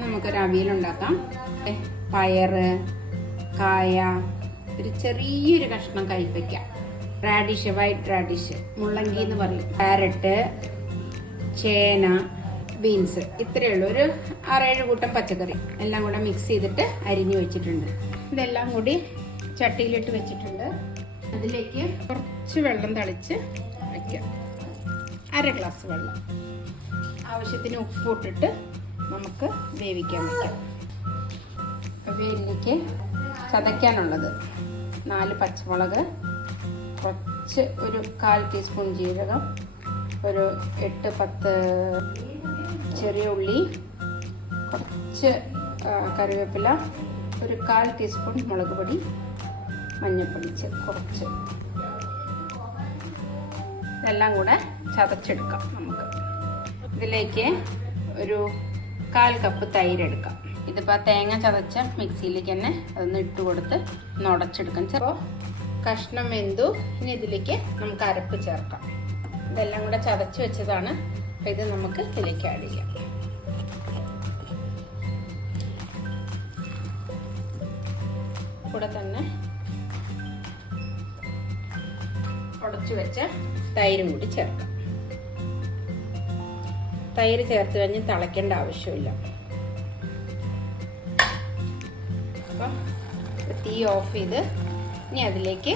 നമുക്കൊരു അവിയലുണ്ടാക്കാം. പയറ്, കായ, ഒരു ചെറിയൊരു കഷ്ണം കൈപ്പയ്ക്ക, റാഡിഷ്, വൈറ്റ് റാഡിഷ്, മുള്ളങ്കി എന്ന് പറയും, ക്യാരറ്റ്, ചേന, ബീൻസ്, ഇത്രയേ ഉള്ളൂ. ഒരു 6-7 കൂട്ടം പച്ചക്കറി എല്ലാം കൂടെ മിക്സ് ചെയ്തിട്ട് അരിഞ്ഞു വെച്ചിട്ടുണ്ട്. ഇതെല്ലാം കൂടി ചട്ടിയിലിട്ട് വെച്ചിട്ടുണ്ട്. അതിലേക്ക് കുറച്ച് വെള്ളം തളിച്ച് വയ്ക്കാം. 1/2 ഗ്ലാസ് വെള്ളം. ആവശ്യത്തിന് ഉപ്പ് ഇട്ടിട്ട് നമുക്ക് വേവിക്കാൻ വയ്ക്കാം. അവിയലിലേക്ക് ചതയ്ക്കാനുള്ളത് 4 പച്ചമുളക്, കുറച്ച് ഒരു 1/4 ടീസ്പൂൺ ജീരകം, ഒരു 8-10 ചെറിയ ഉള്ളി, കുറച്ച് കറിവേപ്പില, ഒരു 1/4 ടീസ്പൂൺ മുളക് പൊടി, മഞ്ഞൾപ്പൊടി കുറച്ച്. ഇതെല്ലാം കൂടെ ചതച്ചെടുക്കാം നമുക്ക്. ഇതിലേക്ക് ഒരു 1/4 കപ്പ് തൈര് എടുക്കാം. ഇതിപ്പോൾ തേങ്ങ ചതച്ച മിക്സിയിലേക്ക് തന്നെ അതൊന്ന് ഇട്ട് കൊടുത്ത് ഉടച്ചെടുക്കാം. ചിലപ്പോൾ കഷ്ണം വെന്തു. ഇനി ഇതിലേക്ക് നമുക്ക് അരപ്പ് ചേർക്കാം. ഇതെല്ലാം കൂടെ ചതച്ച് വെച്ചതാണ്. അപ്പോൾ ഇത് നമുക്ക് ഇതിലേക്ക് ആഡ് ചെയ്യാം. കൂടെ തന്നെ ഉടച്ചു വെച്ച തൈരും കൂടി ചേർക്കാം. തൈര് ചേർത്ത് കഴിഞ്ഞ് തിളയ്ക്കേണ്ട ആവശ്യമില്ല. അപ്പം തീ ഓഫ് ചെയ്ത് ഇനി അതിലേക്ക്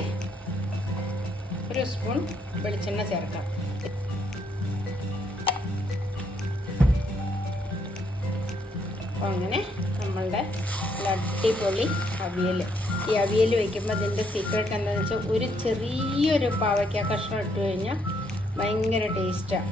ഒരു സ്പൂൺ വെളിച്ചെണ്ണ ചേർക്കാം. അപ്പോൾ അങ്ങനെ നമ്മളുടെ അടിപൊളി അവിയൽ. ഈ അവിയൽ വയ്ക്കുമ്പോൾ അതിൻ്റെ സീക്രട്ട് എന്താണെന്ന് വെച്ചാൽ ഒരു ചെറിയൊരു പാവയ്ക്ക കഷ്ണം ഇട്ട് കഴിഞ്ഞാൽ ഭയങ്കര ടേസ്റ്റാണ്.